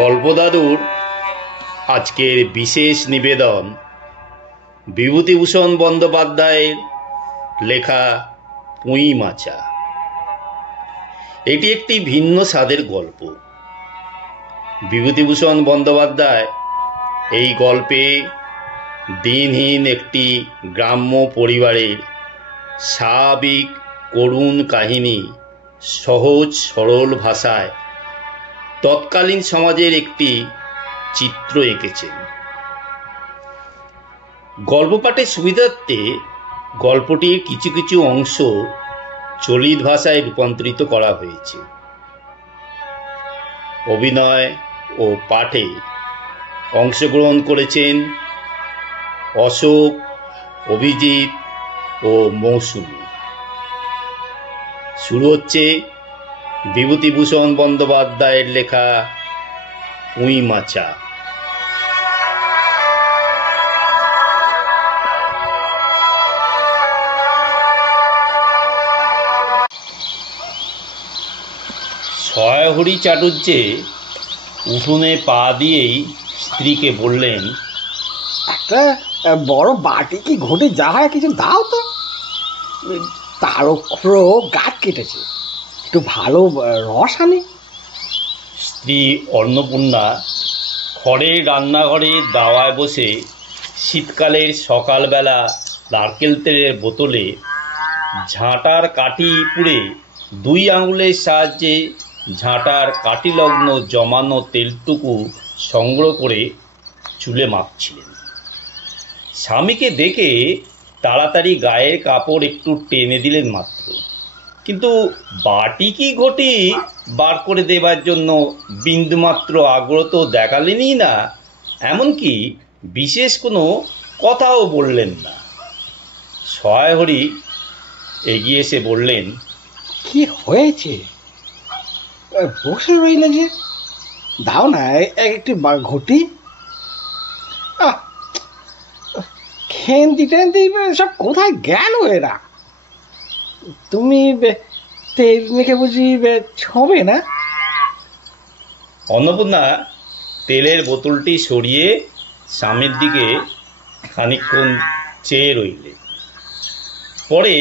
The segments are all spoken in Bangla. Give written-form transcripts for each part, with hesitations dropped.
গল্প দাদুর আজকের বিশেষ নিবেদন বিভূতিভূষণ বন্দ্যোপাধ্যায়ের লেখা পুঁই মাচা। এটি একটি ভিন্ন স্বাদের গল্প। বিভূতিভূষণ বন্দ্যোপাধ্যায় এই গল্পে দিনহীন একটি গ্রাম্য পরিবারের স্বাভাবিক করুণ কাহিনী সহজ সরল ভাষায় তৎকালীন সমাজের একটি চিত্র এঁকেছেন। গল্প পাঠের সুবিধার্থে গল্পটির কিছু কিছু অংশ চলিত ভাষায় রূপান্তরিত করা হয়েছে। অভিনয় ও পাঠে অংশগ্রহণ করেছেন অশোক, অভিজিৎ ও মৌসুমী। শুরু হচ্ছে বিভূতিভূষণ বন্দ্যোপাধ্যায়ের লেখা পুঁই মাচা। সয়াহরি চাটুর্যে উঠোনে পা দিয়েই স্ত্রীকে বললেন, একটা বড় বাটি কি ঘটে যা হয় কিছু দাও তো। তারক্র গাছ কেটেছে, একটু ভালো রস আনে। স্ত্রী অন্নপূর্ণা খড়ের রান্নাঘরে দাওয়ায় বসে শীতকালের সকালবেলা নারকেল তেলের বোতলে ঝাঁটার কাঠি পুড়ে 2 আঙুলের সাহায্যে ঝাঁটার কাঠিলগ্ন জমানো তেলটুকু সংগ্রহ করে চুলে মাখছিলেন। স্বামীকে দেখে তাড়াতাড়ি গায়ের কাপড় একটু টেনে দিলেন মাত্র, কিন্তু বাটি কি ঘটি বার করে দেবার জন্য বিন্দুমাত্র আগ্রহ তো দেখালেনই না, এমনকি বিশেষ কোনো কথাও বললেন না। সয়াহরি এগিয়ে এসে বললেন, কি হয়েছে বসে রইলে যে, দাও না একটি ঘটি। খেন্তি টেন্তি সব কোথায় গেল এরা? তুমি তেল মেখে বুঝি ছবে না? অন্নপূর্ণা তেলের বোতলটি সরিয়ে স্বামীর দিকে খানিকক্ষণ চেয়ে রইলেন। পরে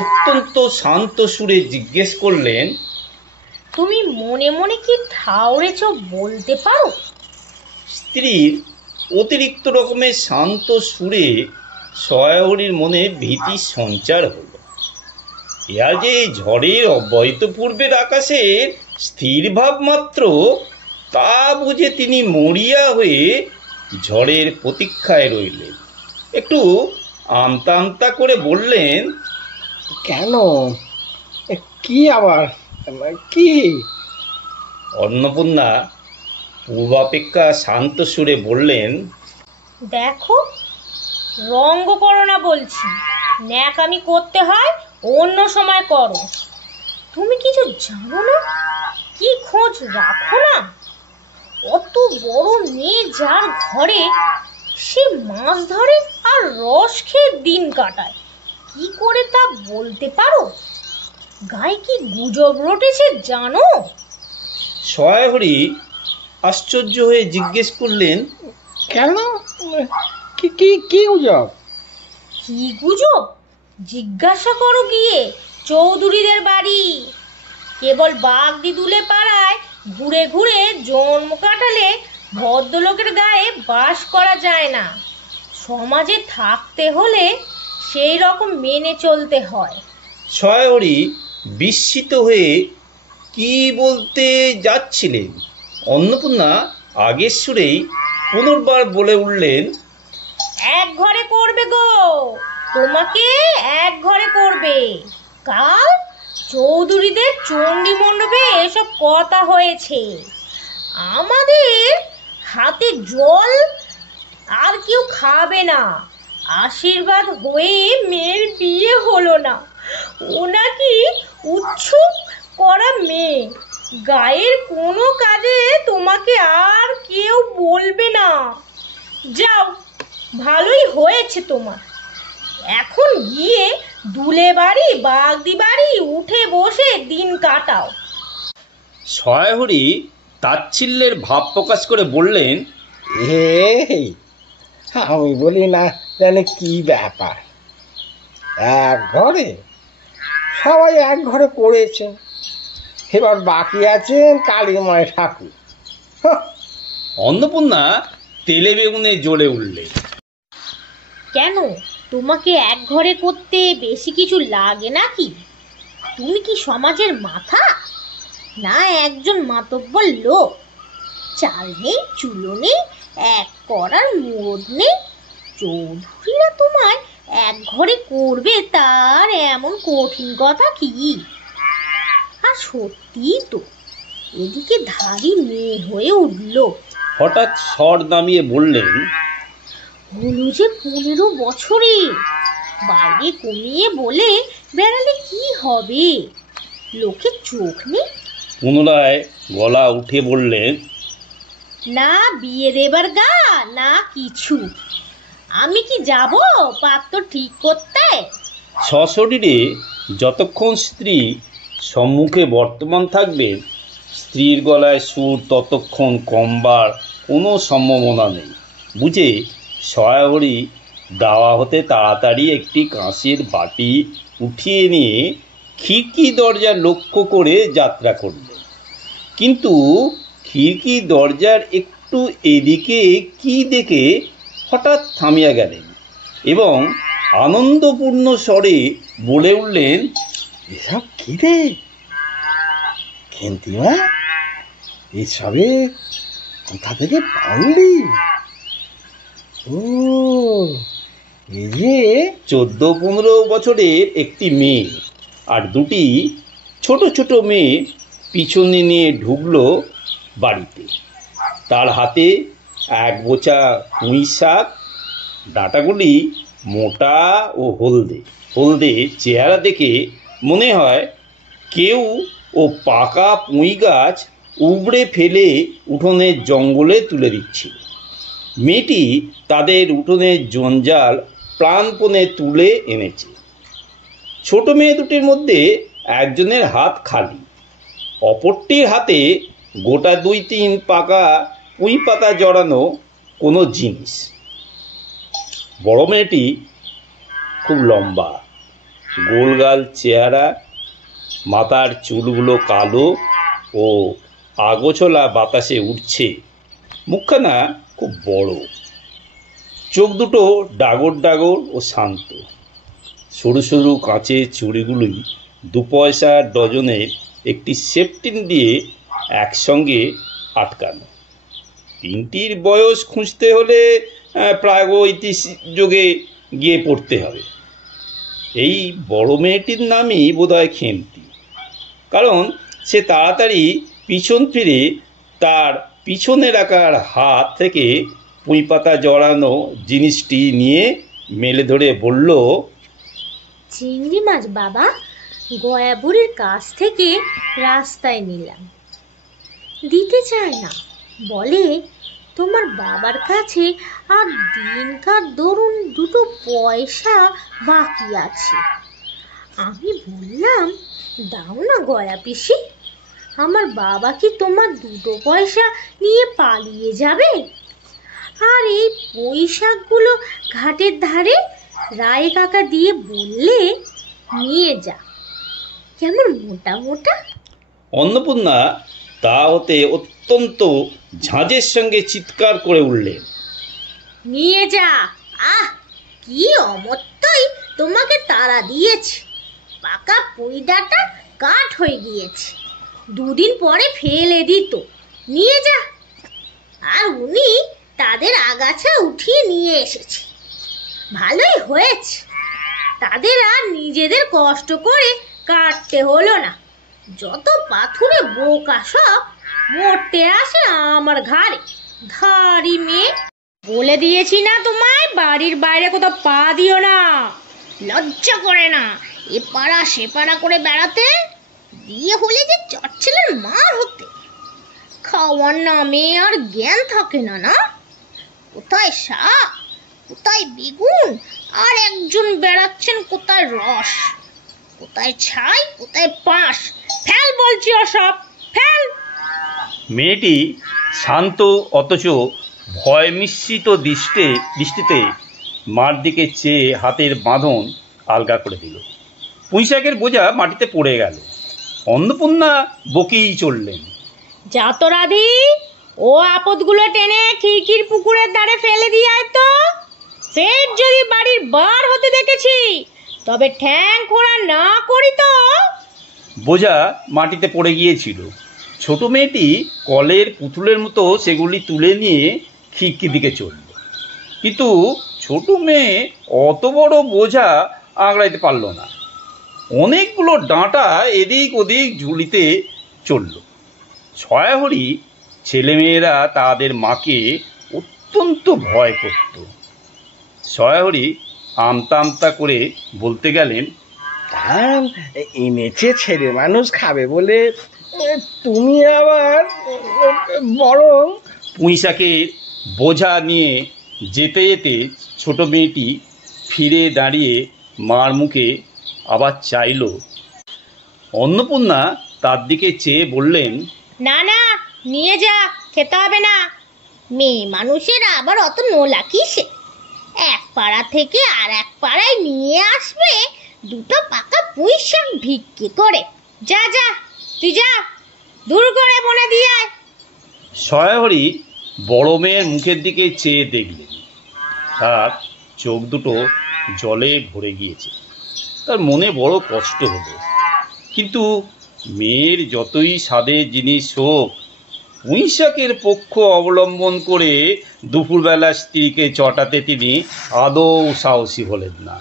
অত্যন্ত শান্ত সুরে জিজ্ঞেস করলেন, তুমি মনে মনে কি ঠাউরেছ বলতে পারো? স্ত্রীর অতিরিক্ত রকমের শান্ত সুরে সয়াহরির মনে ভীতি সঞ্চার হল। ইয়া যে ঝড়ের অব্যয়িত পূর্বের আকাশের স্থির ভাব মাত্র, তা বুঝে তিনি মরিয়া হয়ে ঝড়ের প্রতীক্ষায় রইলেন। একটু আমতা আমতা করে বললেন, কেন, কি আবার কি? অন্নপূর্ণা পূর্বাপেক্ষা শান্ত সুরে বললেন, দেখো, রঙ্গ করো না বলছি। ন্যাকামি করতে হয় অন্য সময় করো। তুমি কিছু জানো না, কি খোঁজ রাখো না? অত বড় মেয়ে যার ঘরে, সে মাছ ধরে আর রস খেয়ে দিন কাটায়, কি করে তা বলতে পারো? গায়ে কি গুজব রটেছে জানো? সয়াহরি আশ্চর্য হয়ে জিজ্ঞেস করলেন, কেন, কি কি কি গুজব? কি গুজব জিজ্ঞাসা করো গিয়ে চৌধুরীদের বাড়ি। কেবল বাগদি দুলে পাড়ায় ঘুরে ঘুরে জন্ম কাটালে ভদ্রলোকের গায়ে বাস করা যায় না। সমাজে থাকতে হলে সেই রকম মেনে চলতে হয়। সয়াহরি বিস্মিত হয়ে কি বলতে যাচ্ছিলেন, অন্নপূর্ণা আগের সুরেই পুনর্বার বলে উঠলেন, এক ঘরে করবে গো, তোমাকে এক ঘরে করবে। কাল চৌধুরীদের চণ্ডী মণ্ডপে এসব কথা হয়েছে। আমাদের হাতে জল আর কেউ খাবে না। আশীর্বাদ হয়ে মেয়ের বিয়ে হলো না। ও নাকি উৎসুক করা মেয়ে, গায়ের কোনো কাজে তোমাকে আর কেউ বলবে না। যাও, ভালোই হয়েছে তোমার। এখন গিয়ে দুলে বাড়ি বাগদি বাড়ি উঠে বসে দিন কাটাও। সয়াহরি তাচ্ছিল্যের ভাব প্রকাশ করে বললেন, এই আমি বলি না জানি কি ব্যাপার, এক ঘরে সবাই এক ঘরে পড়েছেন, এবার বাকি আছেন কালীময় ঠাকুর। অন্নপূর্ণা তেলে বেগুনে জ্বলে উঠলেন। কেন, তোমাকে এক ঘরে করতে বেশি কিছু লাগে নাকি? তুমি কি সমাজের মাথা, না একজন মাতব্বর লোক? চাল নেই, চুলো নেই, এক করার মুরদ নেই, চৌধুরীরা তোমায় এক ঘরে করবে তার এমন কঠিন কথা কি? আর সত্যি তো, এদিকে ধারি মেয়ে হয়ে উঠল। হঠাৎ স্বর নামিয়ে বললেন, হলো যে 15 বছরে, বাইরে কমিয়ে বলে বেড়ালে কি হবে? লোকের চোখ নেই? পুনরায় গলা উঠে বললেন, না বিয়ে দেবার গা না কিছু। আমি কি যাব পাত্র ঠিক করতে? সশরীরে যতক্ষণ স্ত্রী সম্মুখে বর্তমান থাকবে, স্ত্রীর গলায় সুর ততক্ষণ কমবার কোনো সম্ভাবনা নেই বুঝে সয়াহরি দাওয়া হতে তাড়াতাড়ি একটি কাঁচের বাটি উঠিয়ে নিয়ে খিড়কি দরজা লক্ষ্য করে যাত্রা করলেন। কিন্তু খিড়কি দরজার একটু এদিকে কি দেখে হঠাৎ থামিয়া গেলেন এবং আনন্দপূর্ণ স্বরে বলে উঠলেন, এসব কি রে খেন্তিমা, এসবে কোথা থেকে পারলি? ও এই যে 14-15 বছরের একটি মেয়ে আর দুটি ছোট ছোট মেয়ে পিছনে নিয়ে ঢুকলো বাড়িতে। তার হাতে এক বোঁচা পুঁই শাক, ডাঁটাগুলি মোটা ও হলদে হলদে, চেহারা দেখে মনে হয় কেউ ও পাকা পুঁই গাছ উবড়ে ফেলে উঠোনের জঙ্গলে তুলে দিচ্ছিল। মেয়েটি তাদের উঠোনের জঞ্জাল প্রাণপণে তুলে এনেছে। ছোট মেয়ে দুটির মধ্যে একজনের হাত খালি, অপরটির হাতে গোটা 2-3 পাকা পুঁই পাতা জড়ানো কোনো জিনিস। বড় মেয়েটি খুব লম্বা, গোলগাল চেহারা, মাথার চুলগুলো কালো ও আগোছলা বাতাসে উঠছে। মুখখানা খুব বড়, চোখ দুটো ডাগর ডাগর ও শান্ত। সরু সরু কাঁচের চুড়িগুলি 2 পয়সার ডজনের একটি সেফটিন দিয়ে একসঙ্গে আটকানো। তিনটির বয়স খুঁজতে হলে প্রাগৈতিহাসিক যুগে গিয়ে পড়তে হবে। এই বড় মেয়েটির নামই বোধহয় খেন্তি, কারণ সে তাড়াতাড়ি পিছন ফিরে তার পিছনে রাখার হাত থেকে পুঁই পাতা জড়ানো জিনিসটি নিয়ে মেলে ধরে বলল, চিংড়ি মাছ বাবা, গয়াবুড়ির কাছ থেকে রাস্তায় নিলাম। দিতে চায় না, বলে তোমার বাবার কাছে আর দিনকার দরুন 2 পয়সা বাকি আছে। আমি বললাম, দাও না গয়া পিসি, আমার বাবা কি তোমার 2 পয়সা নিয়ে পালিয়ে যাবে? আর এই পুঁই শাকগুলো ঘাটের ধারে রায় কাকা দিয়ে বললে নিয়ে যা, কেমন মোটা মোটা। অন্নপূর্ণা তা হতে অত্যন্ত ঝাঁঝের সঙ্গে চিৎকার করে উঠলেন, নিয়ে যা। আহ, কি অমত্যই তোমাকে তাড়া দিয়েছে, পাকা পুঁই ডাঁটা কাঠ হয়ে গিয়েছে, 2 দিন পরে ফেলে দিত, নিয়ে যা। আর উনি তাদের আগাছা উঠিয়ে নিয়ে এসেছে, ভালোই হয়েছে, তাদের আর নিজেদের কষ্ট করে কাটতে হলো না। যত পাথুরে বোকা সব মরতে আসে আমার ঘাড়ে, ধারি মেয়ে। বলে দিয়েছি না তোমায়, বাড়ির বাইরে কোথাও পা দিও না, লজ্জা করে না এ পাড়া সে পাড়া করে বেড়াতে? বিয়ে হলে যে চটছেলের মার হতে, খাওয়ার নামে আর জ্ঞান থাকে না। না, কোথায় শাক, কোথায় বেগুন, আর একজন বেড়াচ্ছেন কোথায় রস, কোথায় ছাই, কোথায় পাঁশ। ফেল বলছি ওসব, ফেল। মেয়েটি শান্ত অথচ ভয় মিশ্রিত দৃষ্টিতে মার দিকে চেয়ে হাতের বাঁধন আলগা করে দিল। পুঁইশাকের বোঝা মাটিতে পড়ে গেল। অন্নপূর্ণা বকেই চললেন, যা তো রাধি, ও আপদগুলো টেনে খিড়কির পুকুরের ধারে ফেলে দিয়ে আয় তো। ফের যদি বাড়ির বার হতে দেখেছি তবে ঠ্যাং খোঁড়া না করি তো। বোঝা মাটিতে পড়ে গিয়েছিল। ছোট মেয়েটি কলের পুতুলের মতো সেগুলি তুলে নিয়ে খিড়কির দিকে চলল। কিন্তু ছোট মেয়ে অত বড় বোঝা আগলাইতে পারল না। অনেকগুলো ডাঁটা এদিক ওদিক ঝুলিতে চলল। ছয়াহরি ছেলেমেয়েরা তাদের মাকে অত্যন্ত ভয় করত। ছয়াহরি আমতা আমতা করে বলতে গেলেন, ধান এনেছে ছেলে মানুষ খাবে বলে, তুমি আবার বরং। পুঁইশাকের বোঝা নিয়ে যেতে যেতে ছোট মেয়েটি ফিরে দাঁড়িয়ে মার মুখে আবার চাইল। অন্নপূর্ণা তার দিকে চেয়ে বললেন, না না, নিয়ে যা, খেতে হবে না। মেয়ে মানুষের আবার অত নোলা কিসে? এক পাড়া থেকে আর এক পাড়ায় নিয়ে আসবে দুটো পাকা পুঁই শাক ভিক্ষে করে। যা যা, তুই যা, দূর করে বনে দিয়ে আয়। ছয়াহরি বড় মেয়ের মুখের দিকে চেয়ে দেখলেন। তার চোখ দুটো জলে ভরে গিয়েছে। তার মনে বড় কষ্ট হলো। কিন্তু মেয়ের যতই স্বাদের জিনিস হোক, পুঁইশাকের পক্ষ অবলম্বন করে দুপুরবেলা স্ত্রীকে চটাতে তিনি আদৌ সাহসী হলেন না।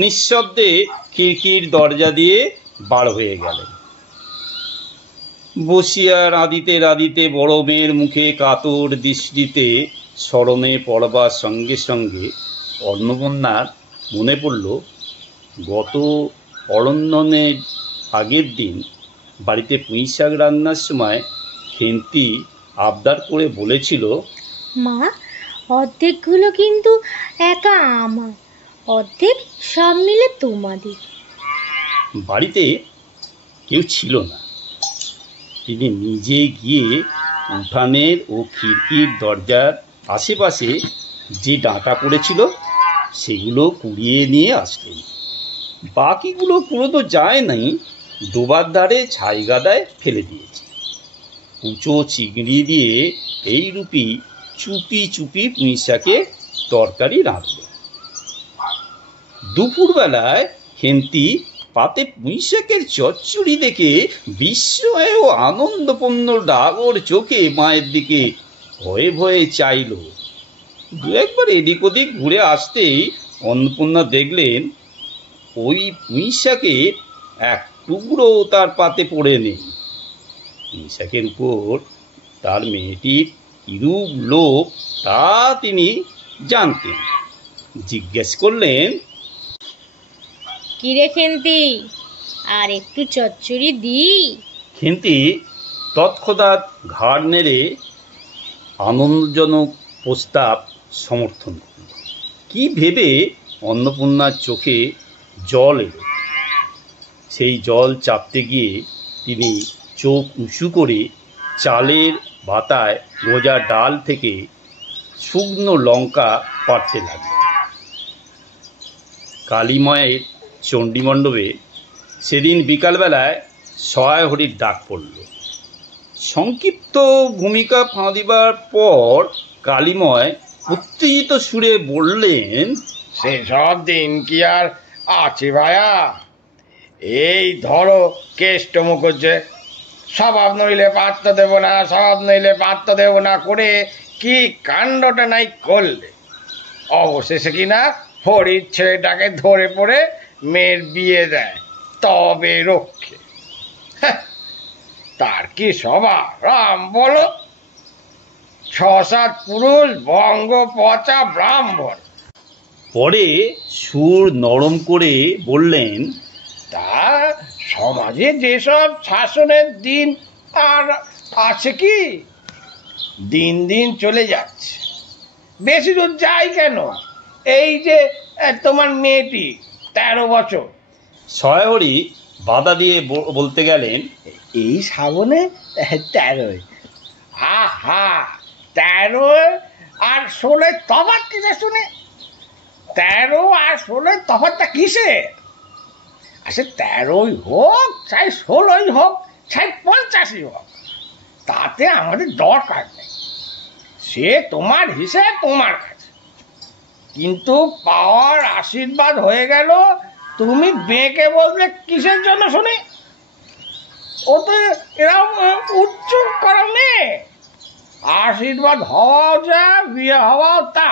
নিঃশব্দে খিড়কির দরজা দিয়ে বার হয়ে গেলেন। বসিয়া রাঁধিতে রাঁধিতে বড় মেয়ের মুখে কাতর দৃষ্টিতে স্মরণে পড়বার সঙ্গে সঙ্গে অন্নপূর্ণার মনে পড়ল গত অরণ্যনের আগের দিন বাড়িতে পুঁইশাক রান্নার সময় খেন্তি আবদার করে বলেছিল, মা, অর্ধেকগুলো কিন্তু একা আমার, অর্ধেক সব মিলে তোমাদের। বাড়িতে কেউ ছিল না। তিনি নিজে গিয়ে উঠানের ও খিড়কির দরজার আশেপাশে যে ডাঁটা পড়েছিল সেগুলো কুড়িয়ে নিয়ে আসলেন। বাকিগুলো কুড়োতে যায় নাই, ডোবার ধারে ছাই গাদায় ফেলে দিয়েছে। কুচো চিংড়ি দিয়ে এই রূপী চুপি চুপি পুঁইশাকে তরকারি রাঁধল। দুপুরবেলায় খেন্তি পাতে পুঁইশাকের চচ্চড়ি দেখে বিস্ময় ও আনন্দপূর্ণ ডাগর চোখে মায়ের দিকে ভয়ে ভয়ে চাইল। দু একবার এদিক ওদিক ঘুরে আসতেই অন্নপূর্ণা দেখলেন ওই পুঁইশাকে এক টুকরো তার পাতে পড়ে নেই। পুঁইশাকের উপর তার মেয়েটির কিরূপ লোভ তা তিনি জানতেন। জিজ্ঞেস করলেন, কিরে খেন্তি, আর একটু চচ্চড়ি দি? খেন্তি তৎক্ষণাৎ ঘাড় নেড়ে আনন্দজনক প্রস্তাব সমর্থন করল। কি ভেবে অন্নপূর্ণার চোখে জল এলো। সেই জল চাপতে গিয়ে তিনি চোখ উঁচু করে চালের ভাতায় গোজা ডাল থেকে শুকনো লঙ্কা পাড়তে লাগলেন। কালীময়ের চণ্ডীমণ্ডপে সেদিন বিকালবেলায় ছয়াহরির ডাক পড়ল। সংক্ষিপ্ত ভূমিকা ফাঁদিবার পর কালীময় উত্তেজিত সুরে বললেন, সেসব দিন কি আর আছে ভায়া? এই ধরো কেষ্ট মুখর্জে, স্বভাব নইলে পাত্র দেব না, স্বভাব নইলে পাত্র দেব না করে কি কাণ্ডটা নাই করলে। অবশেষে কিনা হরির ছেলেটাকে ধরে পড়ে মেয়ের বিয়ে দেয়, তবে রক্ষে। তার কি স্বভাব রাম বলো? 6-7 পুরুষ, বঙ্গ পচা ব্রাহ্মণ। পরে সুর নরম করে বললেন, তা সমাজে যেসব শাসনের দিন আর আছে কি? দিন দিন চলে যাচ্ছে। বেশি দূর যায় কেন? এই যে তোমার মেয়েটি 13 বছর। ছয়াহরি বাধা দিয়ে বলতে গেলেন, এই শ্রাবণে 13, আহা, 13 আর 16 তফাৎ কিসে শুনে? 13 আর 16 তফাৎটা কিসে? আচ্ছা, 13ই হোক চাই 16ই হোক চাই 50ই হোক, তাতে আমাদের দরকার নেই। সে তোমার হিসেব তোমার কাছে, কিন্তু পাওয়ার আশীর্বাদ হয়ে গেল, তুমি বেঁকে বললে কিসের জন্য শুনি? ও তো এরকম উচ্চ করা মেয়ে, আশীর্বাদ হওয়াও যা, বিয়ে হওয়াও তা,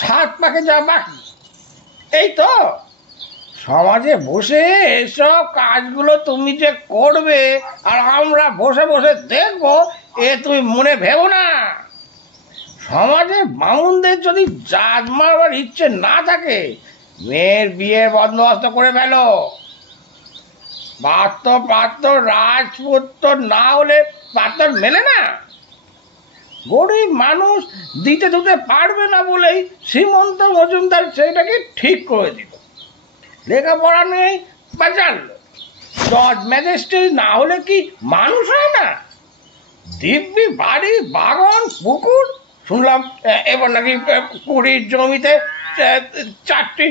7 পাকে যা বাকি। এই তো সমাজে বসে এসব কাজগুলো তুমি যে করবে আর আমরা বসে বসে দেখবো, এ তুমি মনে ভেবো না। সমাজে বামুনদের যদি জাত মারবার ইচ্ছে না থাকে, মেয়ের বিয়ের বন্দোবস্ত করে ফেলো। পাত্র রাজপুত্র না হলে পাত্র মেলে না। গরিব মানুষ দিতে দুতে পারবে না বলেই শ্রীমন্ত মজুমদার সেটাকে ঠিক করে দিল। লেখাপড়া নেই বা জানলো, জজ ম্যাজিস্ট্রেট না হলে কি মানুষ হয় না? দিব্যি বাড়ি, বাগান, পুকুর, শুনলাম এবার নাকি 20 জমিতে 4টি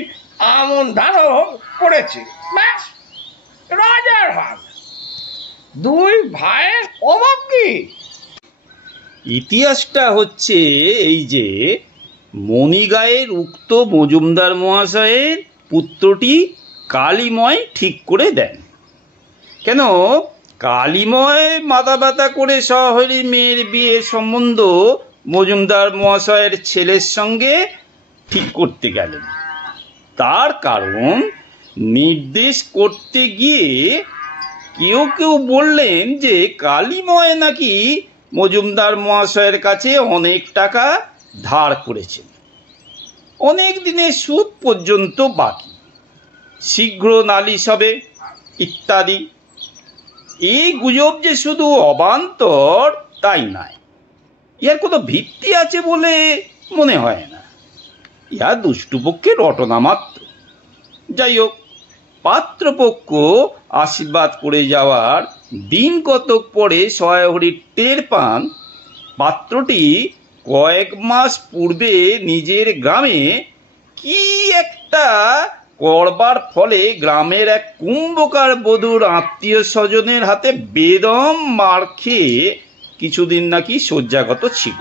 আমন ধানও করেছে। ব্যাস, রাজার হাল। 2 ভাইয়ের অভাব কি? ইতিহাসটা হচ্ছে এই যে, মণিগায়ের উক্ত মজুমদার মহাশয়ের পুত্রটি কালীময় ঠিক করে দেন। কেন, কালীময় মাথা ব্যথা করে শহরে মেয়ের বিয়ের সম্বন্ধ মজুমদার মহাশয়ের ছেলের সঙ্গে ঠিক করতে গেলেন। তার কারণ, নির্দেশ করতে গিয়ে কেউ কেউ বললেন যে কালীময় নাকি মজুমদার মহাশয়ের কাছে অনেক টাকা ধার করেছেন, অনেক দিনের সুদ পর্যন্ত বাকি, শীঘ্র নালিশ হবে ইত্যাদি। এই গুজব যে শুধু অবান্তর তাই নয়, ইহার কোনো ভিত্তি আছে বলে মনে হয় না। ইহা দুষ্টুপক্ষের রটনা মাত্র। যাই হোক, পাত্রপক্ষ আশীর্বাদ করে যাওয়ার দিন কতক পরে সহায়হরি টের পান পাত্রটি কয়েক মাস পূর্বে নিজের গ্রামে কি একটা করবার ফলে গ্রামের এক কুম্ভকার বধূর আত্মীয় স্বজনের হাতে বেদম মার খেয়ে কিছুদিন নাকি শয্যাগত ছিল।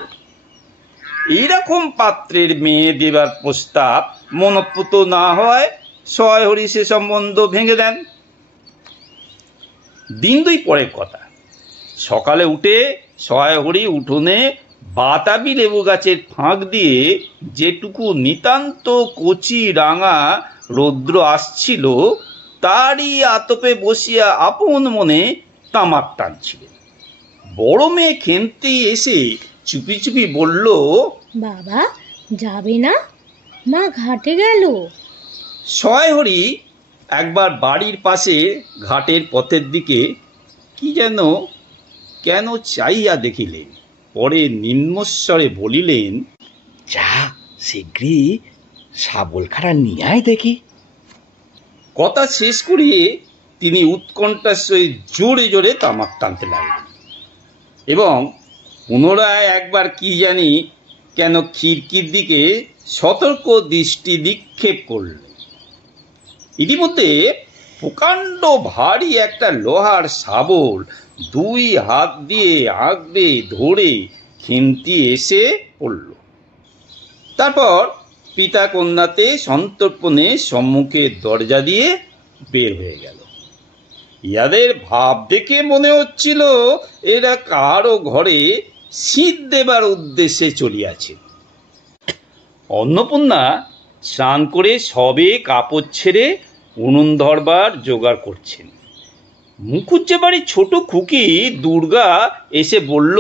এইরকম পাত্রের মেয়ে দেবার প্রস্তাব মনঃপূত না হয় সহায়হরি সে সম্বন্ধ ভেঙে দেন। দিন 2 পরের কথা, সকালে উঠে সহায়হরি উঠোনে বাতাবি লেবু গাছের ফাঁক দিয়ে যেটুকু নিতান্ত কচি রাঙা রৌদ্র আসছিল, তারই আতপে বসিয়া আপন মনে তামাক টানছিলেন। বড় মেয়ে খেমতেই এসে চুপি চুপি বলল, বাবা যাবে না? মা ঘাটে গেল। সহায়হরি একবার বাড়ির পাশে ঘাটের পথের দিকে কি যেন কেন চাইয়া দেখিলেন, পরে নিম্নস্বরে বলিলেন, যা শীঘ্রই শাবলখানা নিয়ে আয় দেখি। কথা শেষ করিয়ে তিনি উৎকণ্ঠার সহিত জোরে জোরে তামাক টানতে লাগলেন এবং পুনরায় একবার কি জানি কেন খিড়কির দিকে সতর্ক দৃষ্টি নিক্ষেপ করলেন। ইতিমধ্যে প্রকাণ্ড ভারী একটা লোহার শাবল 2 হাত দিয়ে আঁকড়ে ধরে খেমতি এসে পড়ল। তারপর পিতা কন্যাতে সন্তর্পণে সম্মুখে দরজা দিয়ে বের হয়ে গেল। ইহাদের ভাব দেখে মনে হচ্ছিল এরা কারো ঘরে শীত দেবার উদ্দেশ্যে চলিয়াছে। অন্নপূর্ণা স্নান করে সবে কাপড় ছেড়ে উনুন ধরবার জোগাড় করছেন। মুখুজ্জে বাড়ির ছোট খুকি দুর্গা এসে বলল,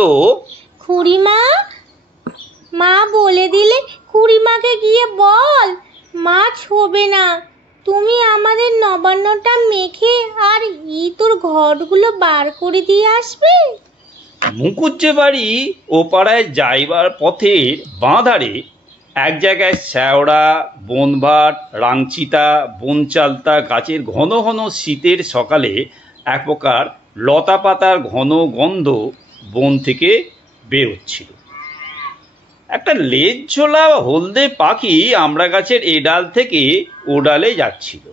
খুড়িমা, মা বলে দিলে খুড়িমাকে গিয়ে বল মাছ হবে না, তুমি আমাদের নবান্নটা মেখে আর ইতর ঘরগুলো বার করে দিয়ে আসবে। মুখুজ্জে বাড়ি ও পাড়ায় যাইবার পথের বাঁধারে এক জায়গায় শ্যাওড়া, বনভাট, রাংচিতা, বনচালতা গাছের ঘন ঘন শীতের সকালে এক প্রকার লতা পাতার ঘন গন্ধ বন থেকে বের হচ্ছিল। একটা লেজ ঝোলা হলদে পাখি আমড়া গাছের এ ডাল থেকে ও ডালে যাচ্ছিল।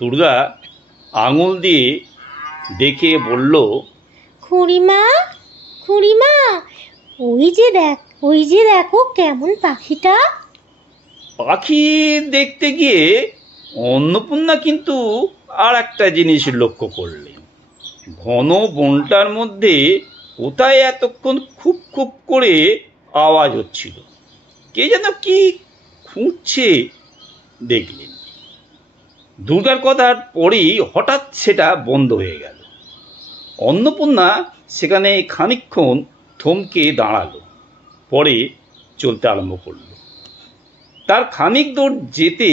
দুর্গা আঙুল দিয়ে দেখে বলল, খুড়িমা, খুড়িমা, ওই যে দেখো কেমন পাখিটা। পাখি দেখতে গিয়ে অন্নপূর্ণা কিন্তু আর একটা জিনিস লক্ষ্য করলেন। ঘন বনটার মধ্যে কোথায় এতক্ষণ খুব খুব করে আওয়াজ হচ্ছিল। কে যেন কি খুঁজছে দেখলেন। দুর্গার কথার পরেই হঠাৎ সেটা বন্ধ হয়ে গেল। অন্নপূর্ণা সেখানে খানিকক্ষণ থমকে দাঁড়ালো, পরে চলতে আরম্ভ করল। তার খানিক দূর যেতে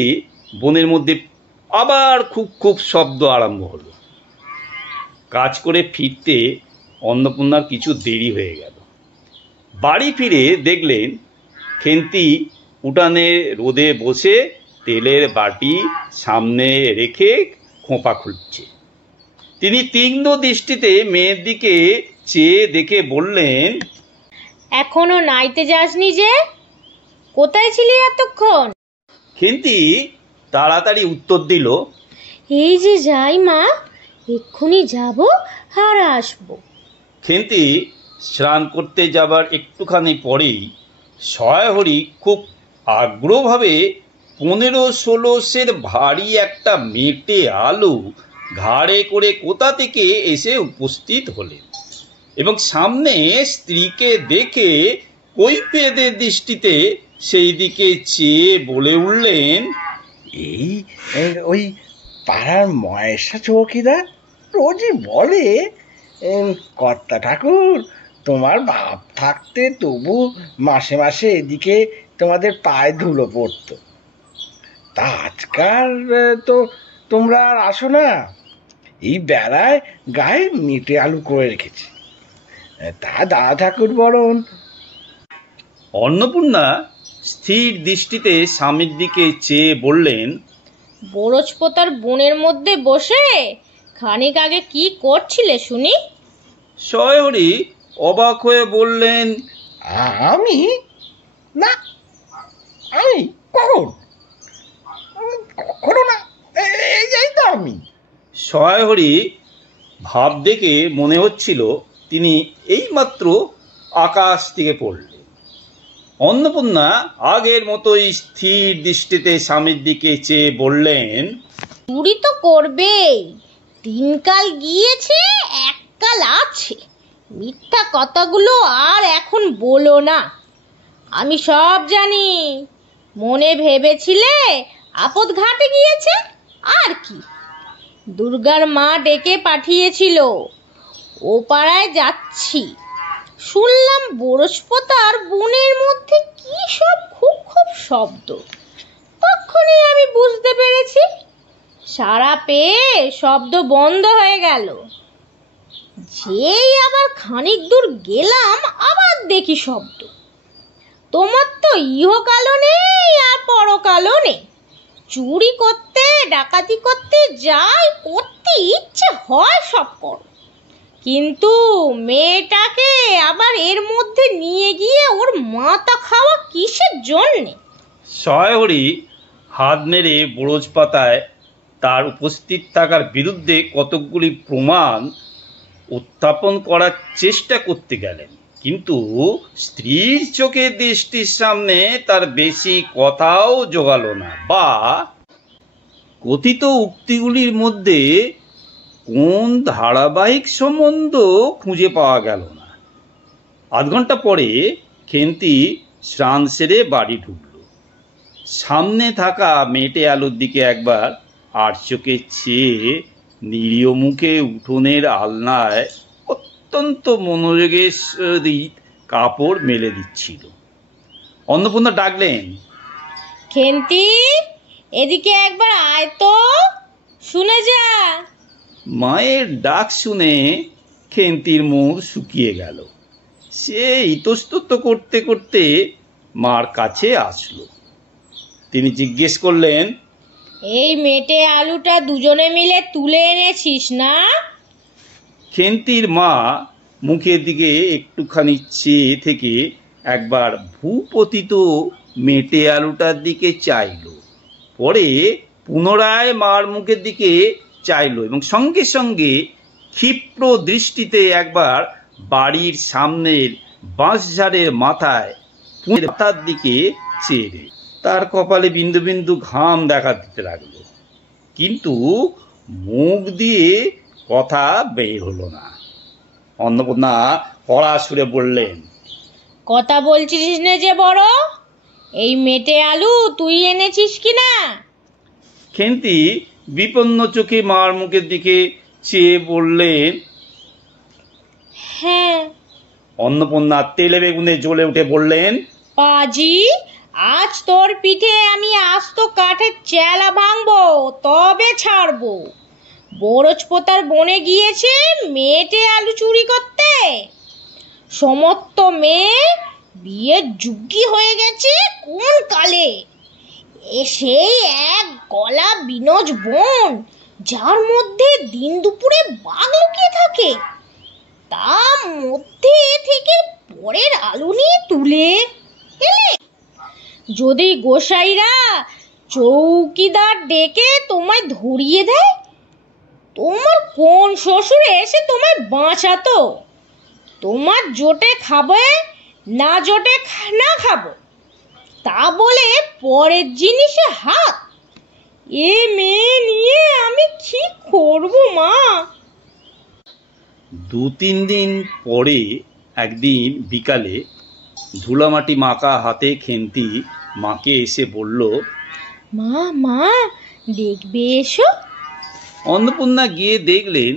বনের মধ্যে আবার খুব খুব শব্দ আরম্ভ হলো। কাজ করে ফিরতে অন্নপূর্ণার কিছু দেরি হয়ে গেল। বাড়ি ফিরে দেখলেন খেন্তি উঠানে রোদে বসে তেলের বাটি সামনে রেখে খোঁপা খুলছে। তিনি তীক্ষ্ণ দৃষ্টিতে মেয়ের দিকে চেয়ে দেখে বললেন, এখনো নাইতে যাসনি যে? কোথায় ছিলি এতক্ষণ? খেন্তি তাড়াতাড়ি উত্তর দিল, এই যে যাই মা, এক্ষুনি যাব আর আসবো। খেন্তি স্নান করতে যাবার একটুখানি পরেই সয়াহরি খুব আগ্রহভাবে 15-16 সের ভারী একটা মেটে আলু ঘাড়ে করে কোথা থেকে এসে উপস্থিত হলেন এবং সামনে স্ত্রীকে দেখে কৈফিয়তের দৃষ্টিতে সেই দিকে চেয়ে বলে উঠলেন, এই ওই পাড়ার মহেশা চৌকিদার রোজই বলে, কর্তা ঠাকুর তোমার বাপ থাকতে তবু মাসে মাসে এদিকে তোমাদের পায়ে ধুলো পড়তো, তা আজকাল তো তোমরা আর আসো না। এই বেলায় গায়ে মেটে আলু করে রেখেছে, তা দাদা ঠাকুর বরণ। অন্নপূর্ণা স্থির দৃষ্টিতে স্বামীর দিকে চেয়ে বললেন, বরজপোতার বনের মধ্যে বসে খানিক আগে কি করছিলে শুনি? সয়াহরি অবাক হয়ে বললেন, আমি না, আমি কখনো না, এই তো আমি। সয়াহরি ভাব দেখে মনে হচ্ছিল তিনি এইমাত্র আকাশ থেকে পড়লেন। অন্নপূর্ণা আগের মতোই স্থির দৃষ্টিতে স্বামীর দিকে চেয়ে বললেন, চুরি তো করবেই, দিনকাল গিয়েছে, এককাল আছে। মিথ্যা কথাগুলো আর এখন বলো না, আমি সব জানি। মনে ভেবেছিলে আপদ ঘাটে গিয়েছে, আর কি। দুর্গার মা ডেকে পাঠিয়েছিল, ও পাড়ায় যাচ্ছি। শুনলাম বরজপোতার বনের মধ্যে কি সব খুব খুব শব্দ। তখনই আমি বুঝতে পেরেছি, সারা পেয়ে শব্দ বন্ধ হয়ে গেল। যেই আবার খানিক দূর গেলাম, আবার দেখি শব্দ। তোমার তো ইহকালও নেই আর পরকালও নেই। চুরি করতে, ডাকাতি করতে, যাই করতে ইচ্ছে হয় সব করো, কিন্তু মেয়েটাকে আবার এর মধ্যে নিয়ে গিয়ে ওর মাথা খাওয়া কিসের জন্যে? সয়াহরি হাত নেড়ে বরজ পাতায় তার উপস্থিত থাকার বিরুদ্ধে কতকগুলি প্রমাণ উত্থাপন করার চেষ্টা করতে গেলেন, কিন্তু স্ত্রীর চোখের দৃষ্টির সামনে তার বেশি কথাও জোগালো না, বা কথিত উক্তিগুলির মধ্যে কোন ধারাবাহিক সম্বন্ধ খুঁজে পাওয়া গেল না। আধ ঘন্টা পরে খেন্তি স্নান সেরে বাড়ি ঢুকল। সামনে থাকা মেটে আলুর দিকে একবার আর চোখে চেয়ে নিরীহ মুখে উঠোনের আলনায় অত্যন্ত মনোযোগের সহিত কাপড় মেলে দিচ্ছিল। অন্নপূর্ণা ডাকলেন, খেন্তি, এদিকে একবার আয় তো, শুনে যা। মায়ের ডাক শুনে খেন্তির মুখ শুকিয়ে গেল। সে ইতস্তত করতে করতে মার কাছে আসলো। তিনি জিজ্ঞেস করলেন, এই মেটে আলুটা দুজনে মিলে তুলে এনেছিস না? খেন্তির মা মুখের দিকে একটুখানি চেয়ে থেকে একবার ভূপতিত মেটে আলুটার দিকে চাইল, পরে পুনরায় মার মুখের দিকে চাইল এবং সঙ্গে সঙ্গে ক্ষিপ্র দৃষ্টিতে একবার বাড়ির সামনের বাঁশঝাড়ের মাথায় মাথার দিকে চেয়ে তার কপালে বিন্দু বিন্দু ঘাম দেখা দিতে লাগলো, কিন্তু মুখ দিয়ে কথা বের হলো না। অন্নপূর্ণা কড়া সুরে বললেন, কথা বলছিস না যে বড়, এই মেটে আলু তুই এনেছিস কিনা? খেন্তি বিপন্ন চোখে মার মুখের দিকে চেয়ে বললেন, হ্যাঁ। অন্নপূর্ণা তেলে বেগুনে জ্বলে উঠে বললেন, পাজি, আজ তোর পিঠে আমি আস্ত কাঠের চেলা ভাঙবো, তবে ছাড়বো। বরজপোতার বনে গিয়েছে মেটে আলু চুরি করতে। সমস্ত মেয়ে বিয়ের যোগ্যী হয়ে গেছে কোন কালে। সেই এক গলা বিনজ বন, যার মধ্যে দিন দুপুরে বাঘ লুকিয়ে থাকে, তার মধ্যে থেকে পরের আলু নিয়ে তুলে এলে যদি গোসাইরা চৌকিদার ডেকে তোমায় ধরিয়ে দেয়, তোমার কোন শ্বশুর এসে তোমায় বাঁচাতো? তোমার জোটে খাবে না জোটে না খাবো, তা বলে পরের জিনিসে হাত। এ মেয়ে নিয়ে আমি কি করব মা? 2-3 দিন পরে একদিন বিকালে ধুলামাটি মাখা হাতে খেন্তি মাকে এসে বলল, মা মা দেখবে এসো। অন্নপূর্ণা গিয়ে দেখলেন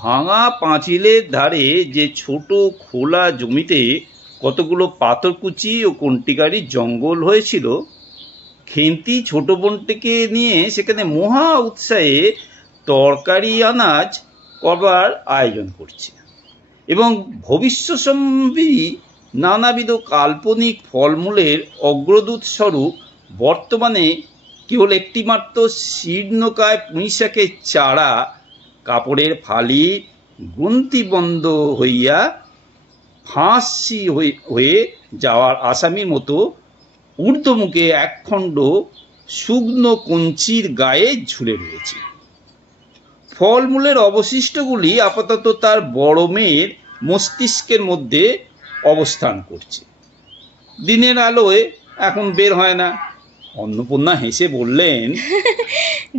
ভাঙা পাঁচিলের ধারে যে ছোট খোলা জমিতে কতগুলো পাথরকুচি ও কন্টিকারি জঙ্গল হয়েছিল, খেন্তি ছোট বোনটিকে নিয়ে সেখানে মহা উৎসাহে তরকারি আনাজ করবার আয়োজন করছে এবং ভবিষ্যৎসম্বী নানাবিধ কাল্পনিক ফলমূলের অগ্রদূত স্বরূপ বর্তমানে কেবল একটিমাত্র শীর্ণকায় পুঁইশাকের চারা কাপড়ের ফালি গ্রন্থিবন্ধ হইয়া ফাঁসি হয়ে যাওয়ার আসামির মতো ঊর্ধ্বমুখে একখণ্ড শুকনো কঞ্চির গায়ে ঝুলে রয়েছে। ফলমূলের অবশিষ্টগুলি আপাতত তার বড় মেয়ের মস্তিষ্কের মধ্যে অবস্থান করছে, দিনের আলোয় এখন বের হয় না। অন্নপূর্ণা হেসে বললেন,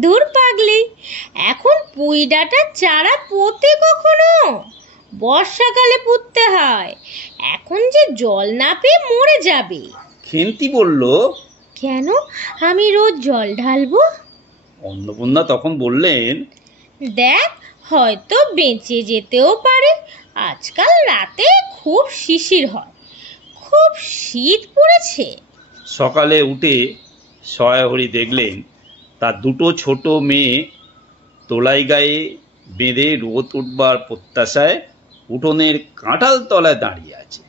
দূর পাগলি, এখন পুঁই ডাঁটার চারা পোতে কখনো? বর্ষাকালে পুঁততে হয়, এখন যে জল না পেয়ে মরে যাবে। খেন্তি বলল, কেন, আমি রোজ জল ঢালবো। অন্নপূর্ণা তখন বললেন, দেখ, হয়তো বেঁচে যেতেও পারে। আজকাল রাতে খুব শিশির হয়, খুব শীত পড়েছে। সকালে উঠে সয়াহরি দেখলেন তার দুটো ছোট মেয়ে তোলাই গায়ে বেঁধে রোদ উঠবার প্রত্যাশায় উঠোনের কাঁঠাল তলায় দাঁড়িয়ে আছে।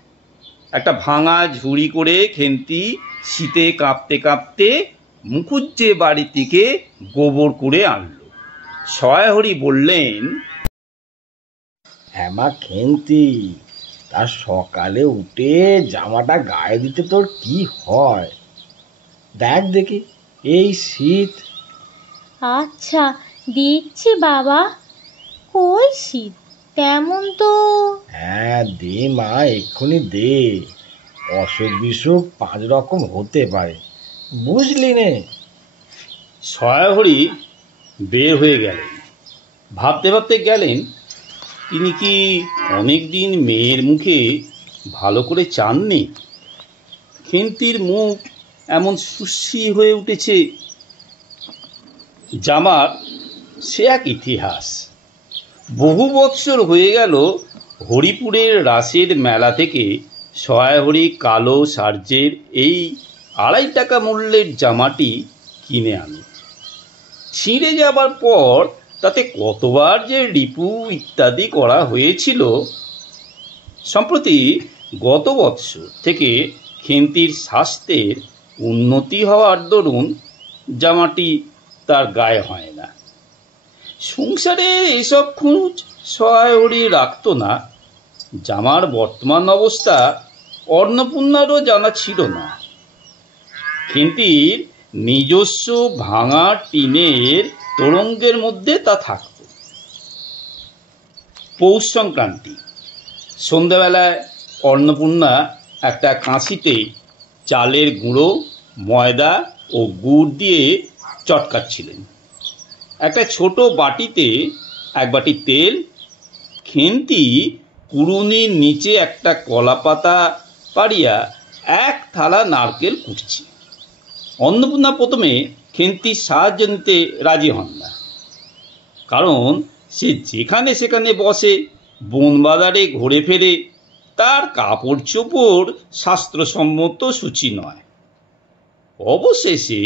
একটা ভাঙা ঝুড়ি করে খেন্তি শীতে কাঁপতে কাঁপতে মুখুজ্জে বাড়ি থেকে গোবর করে আনলো। সয়াহরি বললেন, হ্যাঁ মা খেন্তি, তার সকালে উঠে জামাটা গায়ে দিতে তোর কি হয়? দেখ দেখি, এই শীত। আচ্ছা দিচ্ছি বাবা। কই শীত তেমন তো। হ্যাঁ দে মা, এক্ষুনি দে। অসুখ বিসুখ 5 রকম হতে পারে, বুঝলি নে। সয়াহরি বের হয়ে গেলেন। ভাবতে ভাবতে গেলেন তিনি কি অনেকদিন মেয়ের মুখে ভালো করে চাননি। খেন্তির মুখ এমন সুশ্রী হয়ে উঠেছে, জামার সে এক ইতিহাস। বহু বৎসর হয়ে গেল হরিপুরের রাসের মেলা থেকে সয়াহরি কালো সার্জের এই 2.5 টাকা মূল্যের জামাটি কিনে আনে। ছিঁড়ে যাবার পর তাতে কতবার যে রিপু ইত্যাদি করা হয়েছিল। সম্প্রতি গত বৎসর থেকে খেন্তির স্বাস্থ্যের উন্নতি হওয়ার দরুন জামাটি তার গায়ে হয় না। সংসারে এসব খুঁজ সয়াহরি রাখত না, জামার বর্তমান অবস্থা অন্নপূর্ণারও জানা ছিল না। খেন্তির নিজস্ব ভাঙা টিনের তোরঙ্গের মধ্যে তা থাকত। পৌষ সংক্রান্তি সন্ধ্যাবেলায় অন্নপূর্ণা একটা কাঁচিতে চালের গুঁড়ো, ময়দা ও গুড় দিয়ে চটকাচ্ছিলেন। একটা ছোট বাটিতে এক বাটি তেল, খেন্তি কুড়ুনির নিচে একটা কলা পাতা পাড়িয়া এক থালা নারকেল কুটছে। অন্নপূর্ণা প্রথমে খেন্তির সাহায্য নিতে রাজি হন না, কারণ সে যেখানে সেখানে বসে, বনবাজারে ঘুরে ফেরে, তার কাপড় চোপড় শাস্ত্রসম্মত সূচি নয়। অবশেষে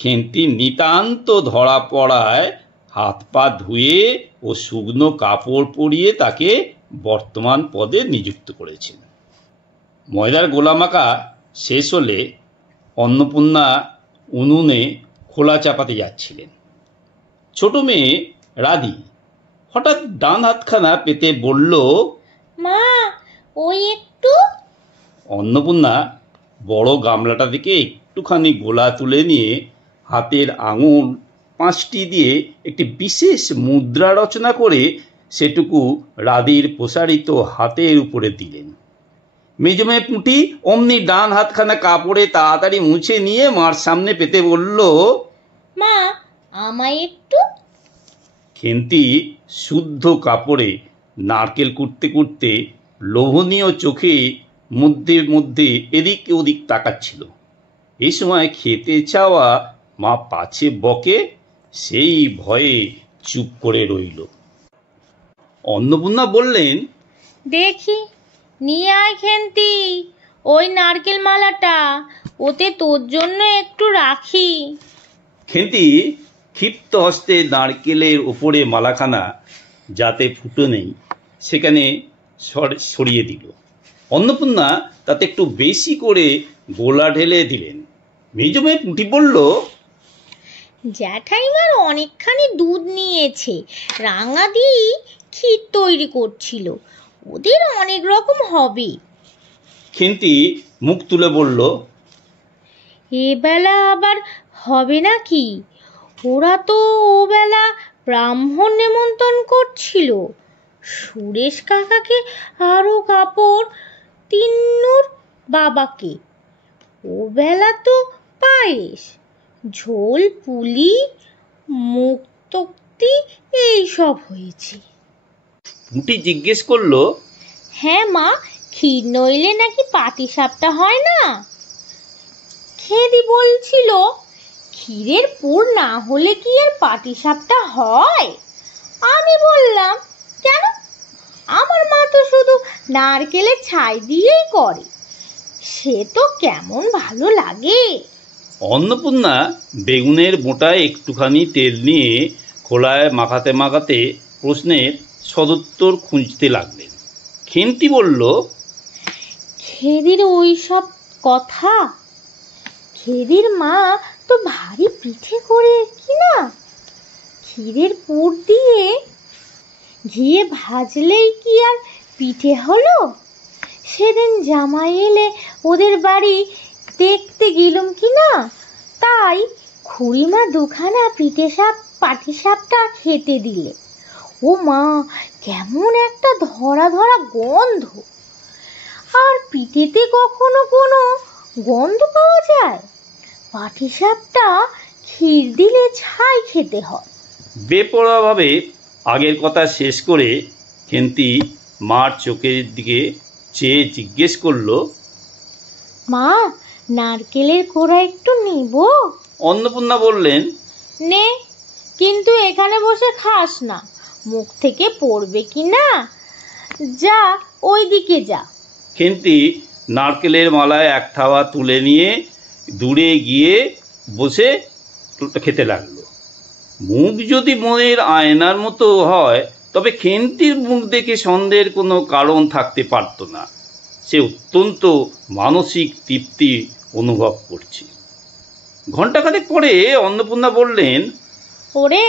খেন্তির নিতান্ত ধরা পড়ায় হাত পা ধুয়ে ও শুকনো কাপড় পরিয়ে তাকে বর্তমান পদে নিযুক্ত করেছেন। ময়দার গোলা মাখা শেষ হলে অন্নপূর্ণা উনুনে খোলা চাপাতে যাচ্ছিলেন। ছোট মেয়ে রাধি হঠাৎ ডান হাতখানা পেতে বলল, মা, ওই একটু। অন্নপূর্ণা বড় গামলাটা থেকে একটুখানি গোলা তুলে নিয়ে হাতের আঙুল 5টি দিয়ে একটি বিশেষ মুদ্রা রচনা করে সেটুকু রাধির প্রসারিত হাতের উপরে দিলেন। মেজমে পুঁটি অমনি ডান হাতখানা কাপড়ে তাড়াতাড়ি মুছে নিয়ে মার সামনে পেতে বলল, মা, আমায় একটু। খেন্তি শুদ্ধ কাপড়ে নারকেল কুটতে কুটতে লোভনীয় চোখে মধ্যে মধ্যে এদিক ওদিক তাকাচ্ছিল। এই সময় খেতে চাওয়া মা পাছে বকে, সেই ভয়ে চুপ করে রইল। অন্নপূর্ণা বললেন, দেখি, নিয়ে আয় খেন্তি ওই নারকেল মালাটা, ওতে তোর জন্য একটু রাখি। খেন্তি ক্ষিপ্ত হস্তে নারকেলের ওপরে মালাখানা যাতে ফুটো নেই সেখানে সরিয়ে দিল। অন্নপূর্ণা তাতে একটু বেশি করে গোলা ঢেলে দিলেন। মেজমে পুঁটি বলল, জ্যাঠাইমার অনেকখানি দুধ নিয়েছে, রাঙাদি ক্ষীর তৈরি করছিল, ওদের অনেক রকম হবে। খেন্তি মুখ তুলে বলল, এবেলা আবার হবে নাকি? ওরা তো ওবেলা ব্রাহ্মণ নেমন্তন্ন করছিল, সুরেশ কাকাকে আরও কাপড়, তিন্নুর বাবাকে। ওবেলা তো পায়েস, ঝোল, পুলি, মুক্তক্তি এইসব হয়েছে। পুঁটি জিজ্ঞেস করলো, হ্যাঁ মা, ক্ষীর নইলে নাকি পাটিসাপটা হয় না? খেদি বলছিল, ক্ষীরের পুর না হলে কি আর পাটিসাপটা হয়? আমি বললাম, কেন? আমার মা তো শুধু নারকেলের ছাই দিয়েই করে, সে তো কেমন ভালো লাগে। অন্নপূর্ণা বেগুনের বোঁটায় একটুখানি তেল নিয়ে খোলায় মাখাতে মাখাতে প্রশ্নের সদুত্তর খুঁজতে লাগলেন। খেন্তি বলল, খেদির ওই সব কথা? খেদির মা তো ভারী পিঠে করে কিনা, ক্ষীরের পুর দিয়ে ঘিয়ে ভাজলেই কি আর পিঠে হলো? সেদিন জামাই এলে ওদের বাড়ি দেখতে গেলুম কিনা, তাই খুড়িমা দুখানা পাটিসাপটা খেতে দিলে। ও মা, কেমন একটা ধরা ধরা গন্ধ! আর পিঠেতে কখনো কোনো গন্ধ পাওয়া যায়? পাটিসাপটা ক্ষীর দিলে ছাই খেতে হয়। বেপরোয়াভাবে আগের কথা শেষ করে খেন্তি মার চোখের দিকে চেয়ে জিজ্ঞেস করলো, মা, নারকেলের কোড়া একটু নিব? অন্নপূর্ণা বললেন, নে, কিন্তু এখানে বসে খাস না, মুখ থেকে পড়বে কি না। যা, ওই দিকে যা। খেন্তি নারকেলের মালায় এক থাবা তুলে নিয়ে দূরে গিয়ে বসে খেতে লাগলো। মুখ যদি মনের আয়নার মতো হয় তবে খেন্তির মুখ দেখে সন্দেহের কোনো কারণ থাকতে পারত না। সে অত্যন্ত মানসিক তৃপ্তি অনুভব করছে। ঘণ্টাখানেক পরে অন্নপূর্ণা বললেন, ওরে,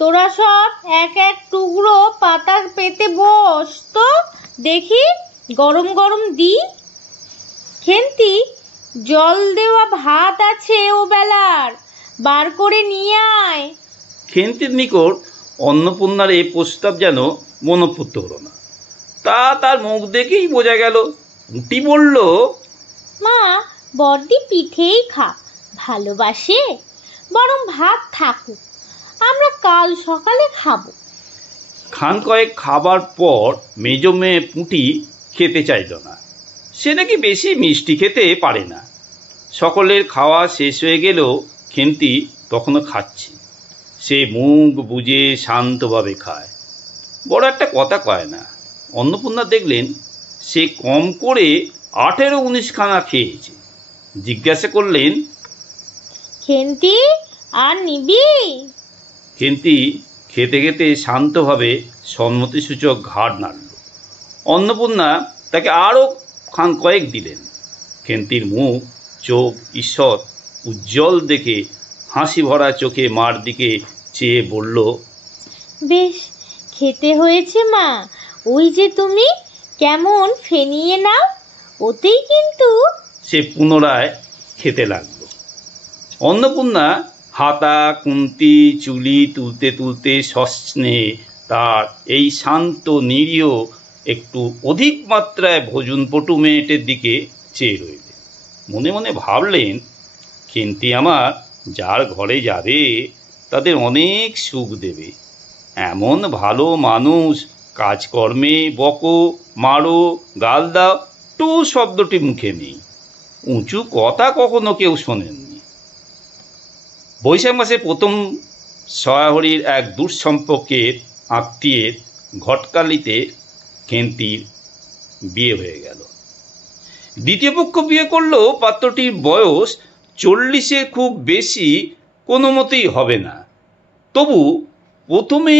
তোরা সব এক এক টুকরো পাতা পেতে বস তো দেখি। গরম গরম দি। খেন্তি, জল দেওয়া ভাত আছে ও বেলার, বার করে নিয়ে আয়। খেন্তির নিকট অন্নপূর্ণার এই প্রস্তাব যেন মনোপুত হলো না। তার মুখ দেখেই বোঝা গেল। পুঁটি বলল, মা, বড়দি পিঠেই খা, ভালোবাসে। বরং ভাত থাকুক, আমরা কাল সকালে খাবো। খান কয়েক খাবার পর মেজ মেয়ে পুঁটি খেতে চাইল না। সে নাকি বেশি মিষ্টি খেতে পারে না। সকলের খাওয়া শেষ হয়ে গেলেও খেন্তি তখনও খাচ্ছে। সে মুখ বুজে শান্তভাবে খায়, বড় একটা কথা কয় না। অন্নপূর্ণা দেখলেন সে কম করে 18-19 খানা খেয়েছে। জিজ্ঞাসা করলেন, খেন্তি, আর নিবি? খেন্তি খেতে খেতে শান্তভাবে সম্মতিসূচক ঘাড় নাড়ল। অন্নপূর্ণা তাকে আরও খান কয়েক দিলেন। খেন্তির মুখ, চোখ ঈষৎ উজ্জ্বল দেখে হাসি ভরা চোখে মার দিকে চেয়ে বলল, বেশ খেতে হয়েছে মা। ওই যে তুমি কেমন ফেনিয়ে নাও, ওতেই কিন্তু। সে পুনরায় খেতে লাগলো। অন্নপূর্ণা হাতা খুন্তি চুলি তুলতে তুলতে সস্নেহে তার এই শান্ত নিরীহ একটু অধিক মাত্রায় ভোজনপটু মেয়েটির দিকে চেয়ে রইলেন। মনে মনে ভাবলেন, খেন্তি আমার যার ঘরে যাবে তাদের অনেক সুখ দেবে। এমন ভালো মানুষ কাজকর্মে বকো, মারো, গাল দাও, টু শব্দটি মুখে নেই। উঁচু কথা কখনো কেউ শোনেননি। বৈশাখ মাসে প্রথম সয়াহরির এক দূর সম্পর্কের আত্মীয়ের ঘটকালিতে খেন্তির বিয়ে হয়ে গেল। দ্বিতীয় পক্ষ বিয়ে করলেও পাত্রটির বয়স 40-এর খুব বেশি কোনো মতেই হবে না। তবু প্রথমে